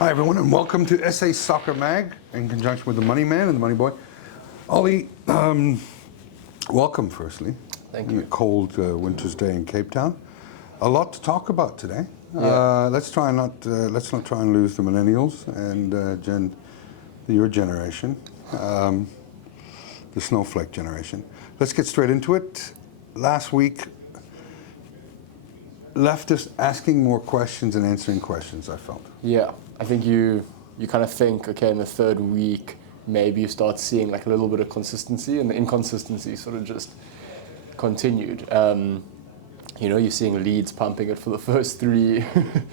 Hi everyone, and welcome to SA Soccer Mag in conjunction with the Money Man and the Money Boy. Ollie, welcome firstly. Thank you. A cold winter's day in Cape Town. A lot to talk about today. Yeah. Let's not try and lose the millennials and your generation, the snowflake generation. Let's get straight into it. Last week left us asking more questions and answering questions, I felt. Yeah, I think you kind of think, okay, in the third week, maybe you start seeing like a little bit of consistency, and the inconsistency sort of just continued. You're seeing Leeds pumping it for the first three.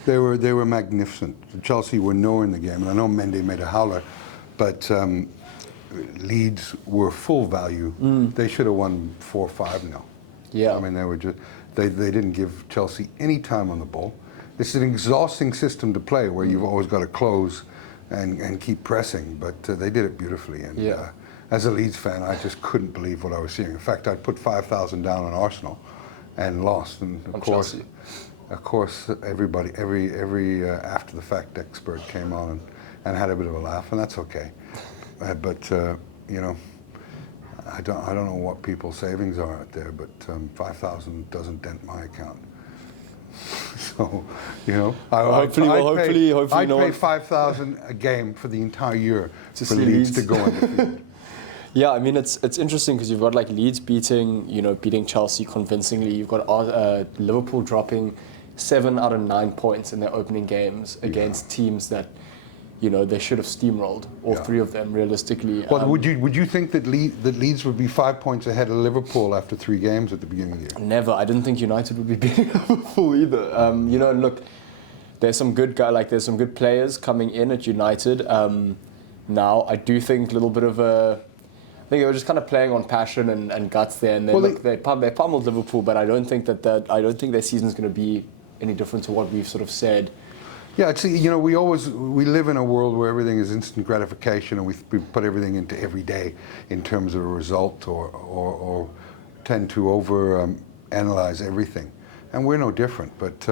They were magnificent. Chelsea were nowhere in the game, and I know Mendy made a howler, but Leeds were full value. They should have won 4-5-0. Yeah. I mean, they didn't give Chelsea any time on the ball. It's an exhausting system to play where you've always got to close and keep pressing, but they did it beautifully. And as a Leeds fan, I just couldn't believe what I was seeing. In fact, I put 5,000 down on Arsenal and lost. And of course, everybody, every after the fact expert came on and had a bit of a laugh, and that's okay. But I don't know what people's savings are out there, but 5,000 doesn't dent my account. So, I'd pay 5,000 a game for the entire year for Leeds to go undefeated. Yeah, I mean it's interesting because you've got like Leeds beating Chelsea convincingly. You've got Liverpool dropping 7 out of 9 points in their opening games against teams that they should have steamrolled all three of them realistically. Well, would you think that Leeds would be 5 points ahead of Liverpool after 3 games at the beginning of the year? Never. I didn't think United would be beating Liverpool either. Look, there's some good there's some good players coming in at United. Now I do think a little bit of I think they were just kind of playing on passion and guts there, and they pummeled Liverpool, but I don't think their season's going to be any different to what we've sort of said. Yeah, we live in a world where everything is instant gratification, and we put everything into every day in terms of a result, or tend to over analyze everything, and we're no different. But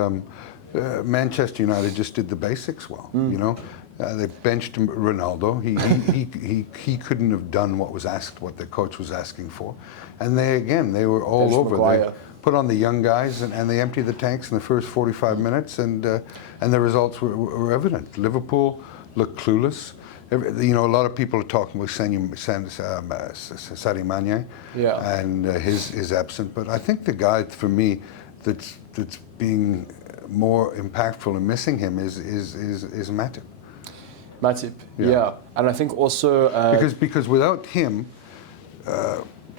Manchester United just did the basics well. They benched Ronaldo. He couldn't have done what the coach was asking for, and they were all over. They put on the young guys and they emptied the tanks in the first 45 minutes, and the results were evident. Liverpool looked clueless. A lot of people are talking with Sadio Mane, and his absent. But I think the guy for me that's being more impactful and missing him is Matip. Matip, yeah. And I think also because without him,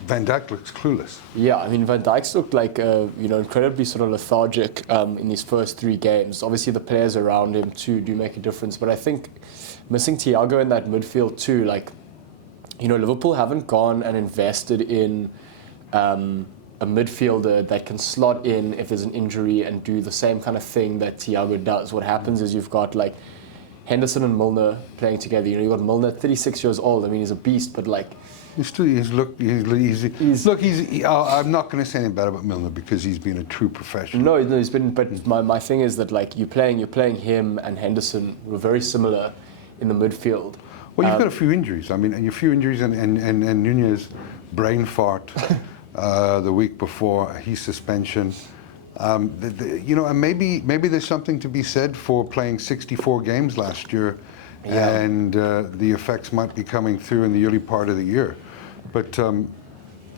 Van Dijk looks clueless. Yeah, I mean Van Dijk's looked like incredibly sort of lethargic in these first 3 games. Obviously the players around him too do make a difference, but I think missing Thiago in that midfield too, Liverpool haven't gone and invested in a midfielder that can slot in if there's an injury and do the same kind of thing that Thiago does. What happens is you've got like Henderson and Milner playing together. You've got Milner, 36 years old. I mean, he's a beast, but like. I'm not going to say anything bad about Milner because he's been a true professional. No, he's been. But my thing is that like you're playing him and Henderson were very similar in the midfield. Well, you've got a few injuries. I mean, and a few injuries, and Nunez brain fart the week before, his suspension. And maybe there's something to be said for playing 64 games last year. Yeah. And the effects might be coming through in the early part of the year, but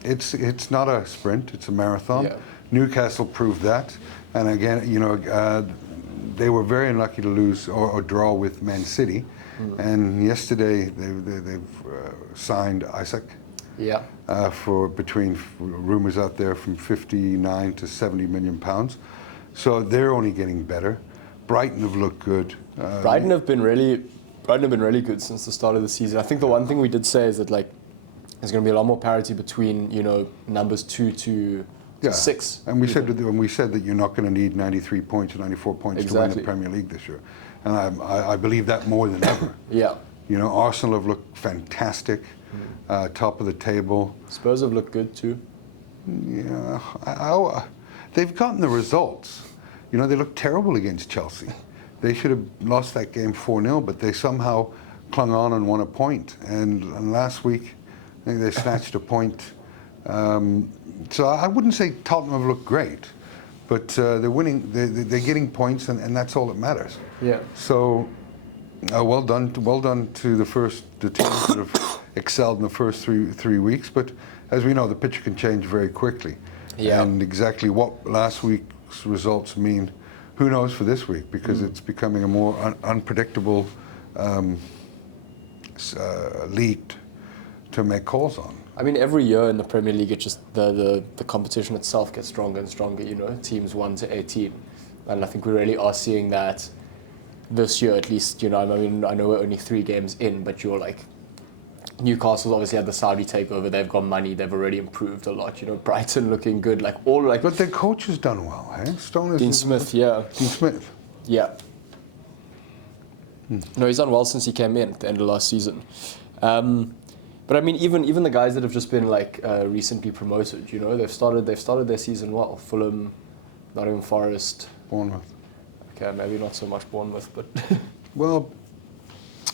it's not a sprint; it's a marathon. Yeah. Newcastle proved that, and again, they were very unlucky to lose or draw with Man City, and yesterday they've signed Isaac. Yeah. For between rumors out there from 59 to 70 million pounds, so they're only getting better. Brighton have looked good. Brighton have been really good since the start of the season. I think the one thing we did say is that like there's going to be a lot more parity between numbers 2 to 6. And we said that you're not going to need 93 points or 94 points to win the Premier League this year, and I believe that more than ever. Yeah. Arsenal have looked fantastic, top of the table. Spurs have looked good too. Yeah, they've gotten the results. They looked terrible against Chelsea. They should have lost that game 4-0, but they somehow clung on and won a point. And last week, I think they snatched a point. So I wouldn't say Tottenham have looked great, but they're winning. They're getting points, and that's all that matters. Yeah. So well done to the teams that have excelled in the first three weeks. But as we know, the picture can change very quickly. Yeah. And exactly what last week's results mean, who knows for this week, because it's becoming a more unpredictable league to make calls on. I mean, every year in the Premier League, it's just the competition itself gets stronger and stronger, you know, teams 1 to 18. And I think we really are seeing that this year, at least, you know. I mean, I know we're only 3 games in, but you're like, Newcastle's obviously had the Saudi takeover, they've got money, they've already improved a lot, you know, Brighton looking good, like all like... But their coach has done well, eh? Dean Smith, yeah. Dean Smith. Yeah. No, he's done well since he came in at the end of last season. But I mean, even the guys that have just been like recently promoted, you know, they've started their season well. Fulham, Nottingham Forest, Bournemouth. Okay, maybe not so much Bournemouth, but well,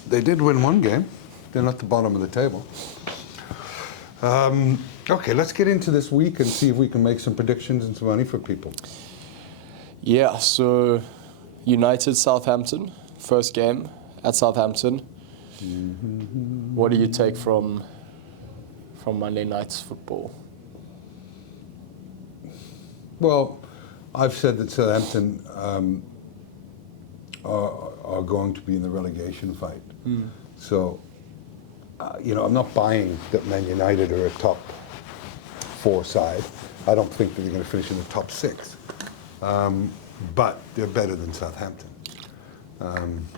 they did win one game. They're not the bottom of the table. Okay, let's get into this week and see if we can make some predictions and some money for people. Yeah. So, United Southampton, first game at Southampton. What do you take from Monday night's football? Well, I've said that Southampton are going to be in the relegation fight. So, you know, I'm not buying that Man United are a top 4 side. I don't think that they're going to finish in the top 6. But they're better than Southampton.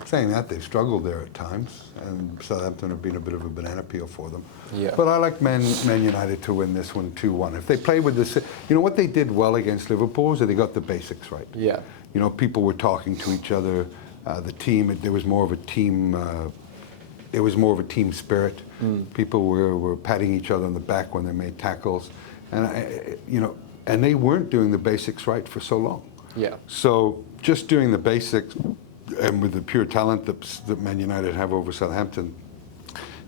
Saying that, they've struggled there at times, and Southampton have been a bit of a banana peel for them. Yeah. But I like Man United to win this one 2-1. If they play with this, you know what they did well against Liverpool is that they got the basics right. Yeah. You know, people were talking to each other. The team, there was more of a team. It was more of a team spirit. People were patting each other on the back when they made tackles, and you know, and they weren't doing the basics right for so long. Yeah. So just doing the basics, and with the pure talent that Man United have over Southampton,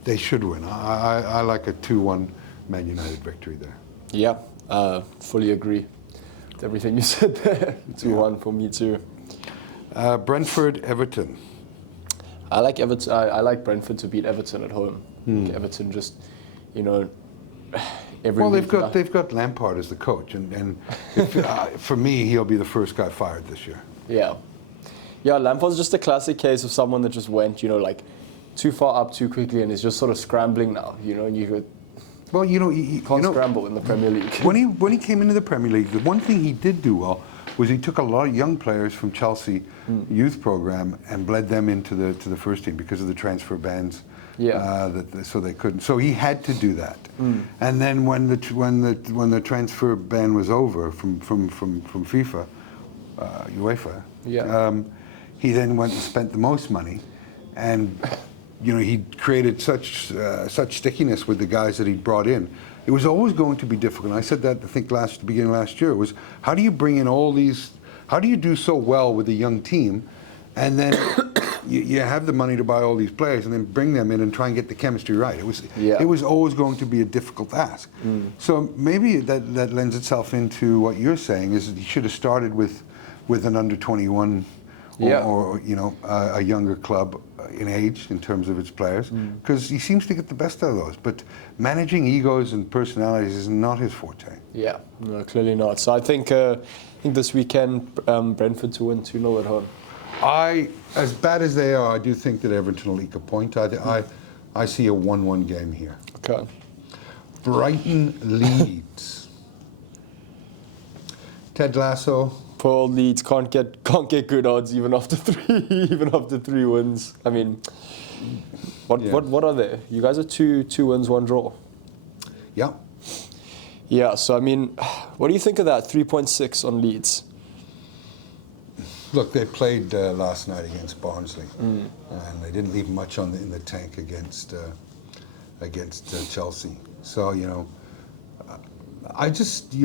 they should win. I like a 2-1 Man United victory there. Yeah, fully agree with everything you said there. 2-1 for me too. Brentford, Everton. I like Everton. I like Brentford to beat Everton at home. Everton just, you know, every Well, week they've got Lampard as the coach, and if, for me, he'll be the first guy fired this year. Yeah. Yeah, Lampard's just a classic case of someone that just went, you know, like too far up too quickly and is just sort of scrambling now, you know, and you Well, you know, he can't scramble in the Premier League. When he came into the Premier League, the one thing he did do well was he took a lot of young players from Chelsea youth program and bled them into the first team because of the transfer bans. Yeah. So they couldn't. So he had to do that. And then when the transfer ban was over from FIFA, UEFA. Yeah. He then went and spent the most money, and you know, he created such stickiness with the guys that he brought in. It was always going to be difficult. And I said that, I think, beginning of last year, was how do you bring in all these, how do you do so well with a young team, and then you have the money to buy all these players and then bring them in and try and get the chemistry right. It was always going to be a difficult ask. So maybe that lends itself into what you're saying, is that he should have started with an under 21 or you know, a younger club in age in terms of its players, because he seems to get the best out of those. But managing egos and personalities is not his forte. Yeah, no, clearly not. So I think this weekend Brentford to win 2-0 at home. As bad as they are, I do think that Everton will eke a point. I see a 1-1 game here. Okay. Brighton Leeds. Ted Lasso. Poor old Leeds can't get good odds even after 3 wins. I mean, what are they? You guys are 2 wins, 1 draw. Yeah. Yeah. So I mean, what do you think of that 3.6 on Leeds? Look, they played last night against Barnsley, and they didn't leave much in the tank against Chelsea. So you know,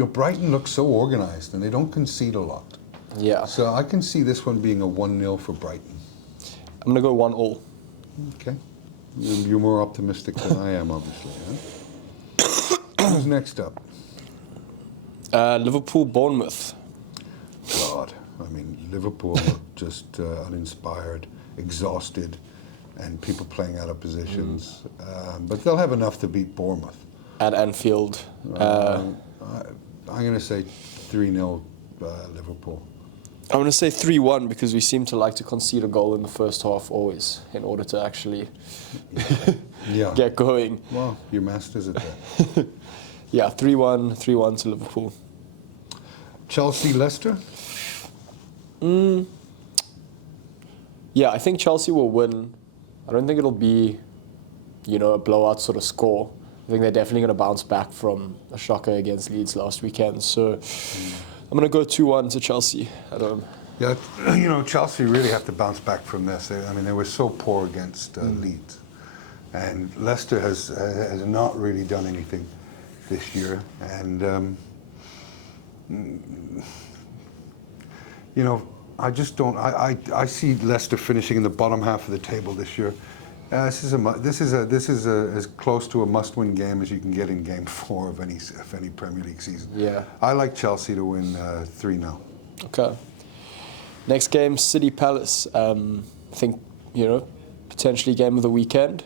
Brighton looks so organised and they don't concede a lot. Yeah. So I can see this one being a 1-0 for Brighton. I'm going to go 1-1. Okay. You're more optimistic than I am, obviously. Huh? Who's next up? Liverpool, Bournemouth. God, I mean, Liverpool look just uninspired, exhausted, and people playing out of positions. But they'll have enough to beat Bournemouth. At Anfield. I'm going to say 3-0 Liverpool. I'm going to say 3-1 because we seem to like to concede a goal in the first half always in order to actually get going. Well, you're masters at that. Yeah, 3-1 to Liverpool. Chelsea, Leicester? Yeah, I think Chelsea will win. I don't think it'll be, a blowout sort of score. I think they're definitely going to bounce back from a shocker against Leeds last weekend. So I'm going to go 2-1 to Chelsea at home. Yeah, Chelsea really have to bounce back from this. They were so poor against Leeds. And Leicester has not really done anything this year. And, I just don't. I see Leicester finishing in the bottom half of the table this year. This is as close to a must-win game as you can get in Game 4 of any Premier League season. Yeah. I like Chelsea to win 3-0. Okay. Next game, City Palace. I think potentially game of the weekend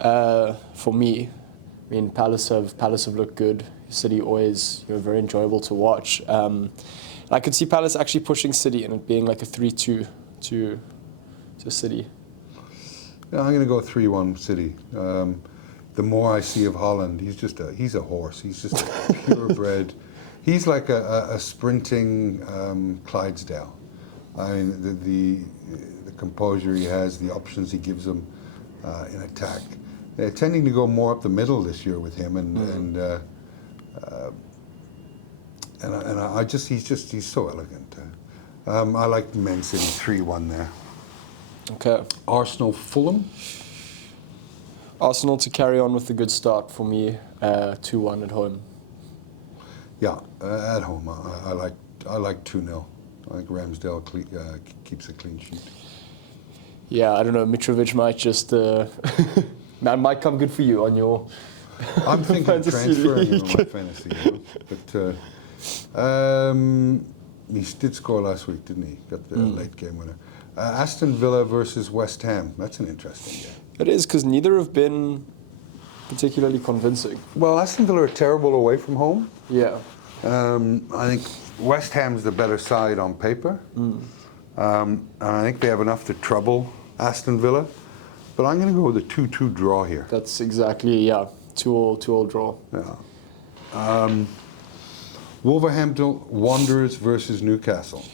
for me. I mean, Palace have looked good. City always very enjoyable to watch. I could see Palace actually pushing City and it being like a 3-2 to City. Yeah, I'm going to go 3-1 City. The more I see of Holland, he's a horse. He's just a purebred. He's like a sprinting Clydesdale. I mean, the composure he has, the options he gives them in attack. They're tending to go more up the middle this year with him, and he's so elegant. I like Man City 3-1 there. Okay. Arsenal, Fulham. Arsenal to carry on with the good start for me. 2-1 at home. Yeah, at home. I like 2-0. I think Ramsdale keeps a clean sheet. Yeah, I don't know. Mitrovic might just that might come good for you on your. I'm thinking transferring him on my fantasy, but he did score last week, didn't he? Got the late game winner. Aston Villa versus West Ham. That's an interesting game. It is, because neither have been particularly convincing. Well, Aston Villa are terrible away from home. Yeah. I think West Ham's the better side on paper. And I think they have enough to trouble Aston Villa. But I'm going to go with a 2-2 draw here. That's exactly, 2-2 draw. Yeah. Wolverhampton Wanderers versus Newcastle.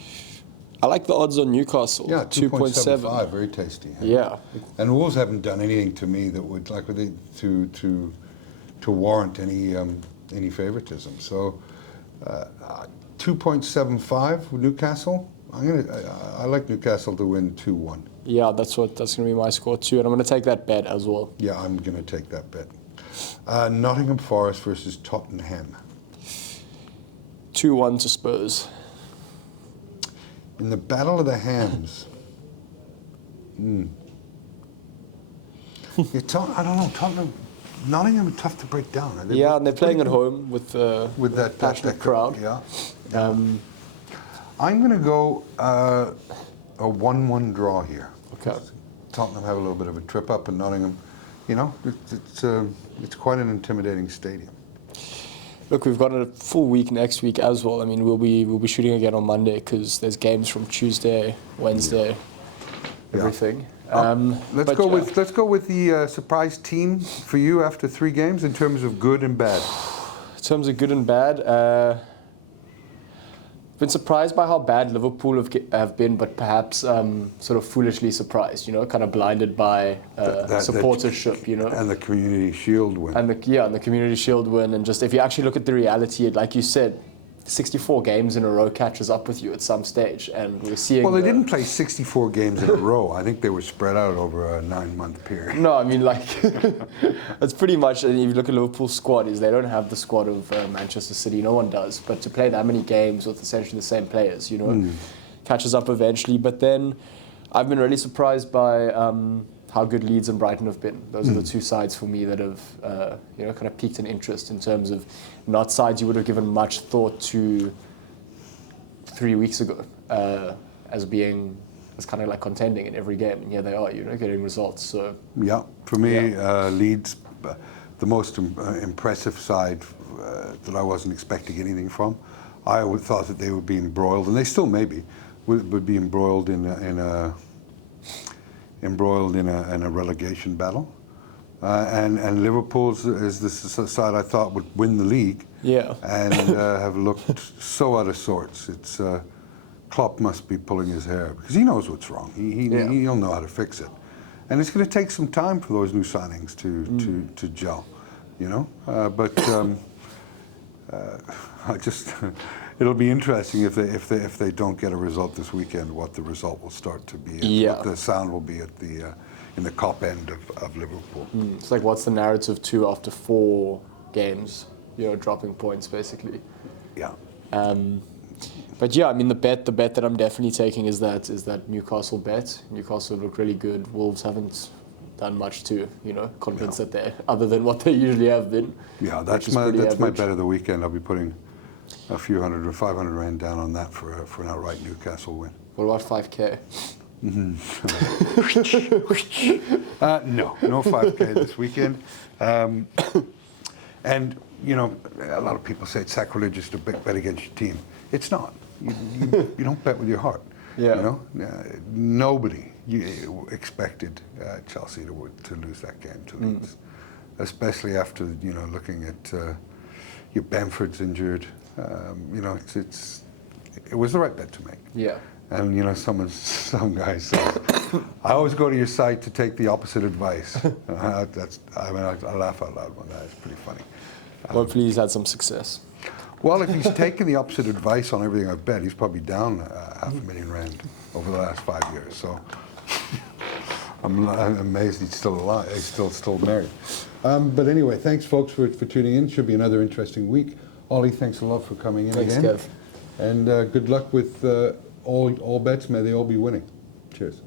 I like the odds on Newcastle. Yeah, 2.75, very tasty. Yeah. And Wolves haven't done anything to me that would to warrant any favoritism. So 2.75 Newcastle. I like Newcastle to win 2-1. Yeah, that's going to be my score too, and I'm going to take that bet as well. Yeah, I'm going to take that bet. Nottingham Forest versus Tottenham. 2-1 to Spurs. In the Battle of the Hams. I don't know. Tottenham, Nottingham are tough to break down. And they're playing at home with that passionate crowd. Yeah. I'm going to go a 1-1 draw here. Okay. Tottenham have a little bit of a trip up, and Nottingham, it's quite an intimidating stadium. Look, we've got a full week next week as well. I mean, we'll be shooting again on Monday because there's games from Tuesday, Wednesday, everything. Let's go with the surprise team for you after 3 games in terms of good and bad. In terms of good and bad, been surprised by how bad Liverpool have been, but perhaps sort of foolishly surprised. Kind of blinded by supportership. And the Community Shield win. And the Community Shield win, and just if you actually look at the reality, like you said, 64 games in a row catches up with you at some stage, and we're seeing. Well, they didn't play 64 games in a row. I think they were spread out over a 9-month period. No, I mean, that's pretty much. And if you look at Liverpool's squad, they don't have the squad of Manchester City. No one does. But to play that many games with essentially the same players, catches up eventually. But then, I've been really surprised by how good Leeds and Brighton have been. Those are the two sides for me that have kind of piqued an interest in terms of not sides you would have given much thought to 3 weeks ago as kind of like contending in every game. And here they are, getting results. So yeah, for me, Leeds, the most impressive side that I wasn't expecting anything from. I would thought that they would be embroiled, and they still maybe would be embroiled in a relegation battle. And Liverpool's is the side I thought would win the league. Yeah. And have looked so out of sorts. It's Klopp must be pulling his hair because he knows what's wrong. He'll know how to fix it. And it's going to take some time for those new signings to gel, But it'll be interesting if they don't get a result this weekend, what the result will start to be, what the sound will be at in the Kop end of Liverpool. It's like, what's the narrative too after 4 games, dropping points basically. Yeah. But yeah, I mean the bet that I'm definitely taking is that Newcastle bet. Newcastle look really good. Wolves haven't done much to convince that they're other than what they usually have been. Yeah, that's my bet of the weekend. I'll be putting a few 100 or 500 rand down on that for an outright Newcastle win. What about 5K? No 5K this weekend. And a lot of people say it's sacrilegious to bet against your team. It's not. You don't bet with your heart. Yeah. Nobody expected Chelsea to lose that game to Leeds, especially after looking at your Bamford's injured. It was the right bet to make. Yeah. And some guy said, I always go to your site to take the opposite advice. I laugh out loud when that. It's pretty funny. Hopefully he's had some success. Well, if he's taken the opposite advice on everything I've bet, he's probably down R500,000 rand over the last 5 years. So I'm amazed he's still alive. He's still married. But anyway, thanks folks for tuning in. Should be another interesting week. Ollie, thanks a lot for coming in again. Thanks, Kev. And good luck with all bets. May they all be winning. Cheers.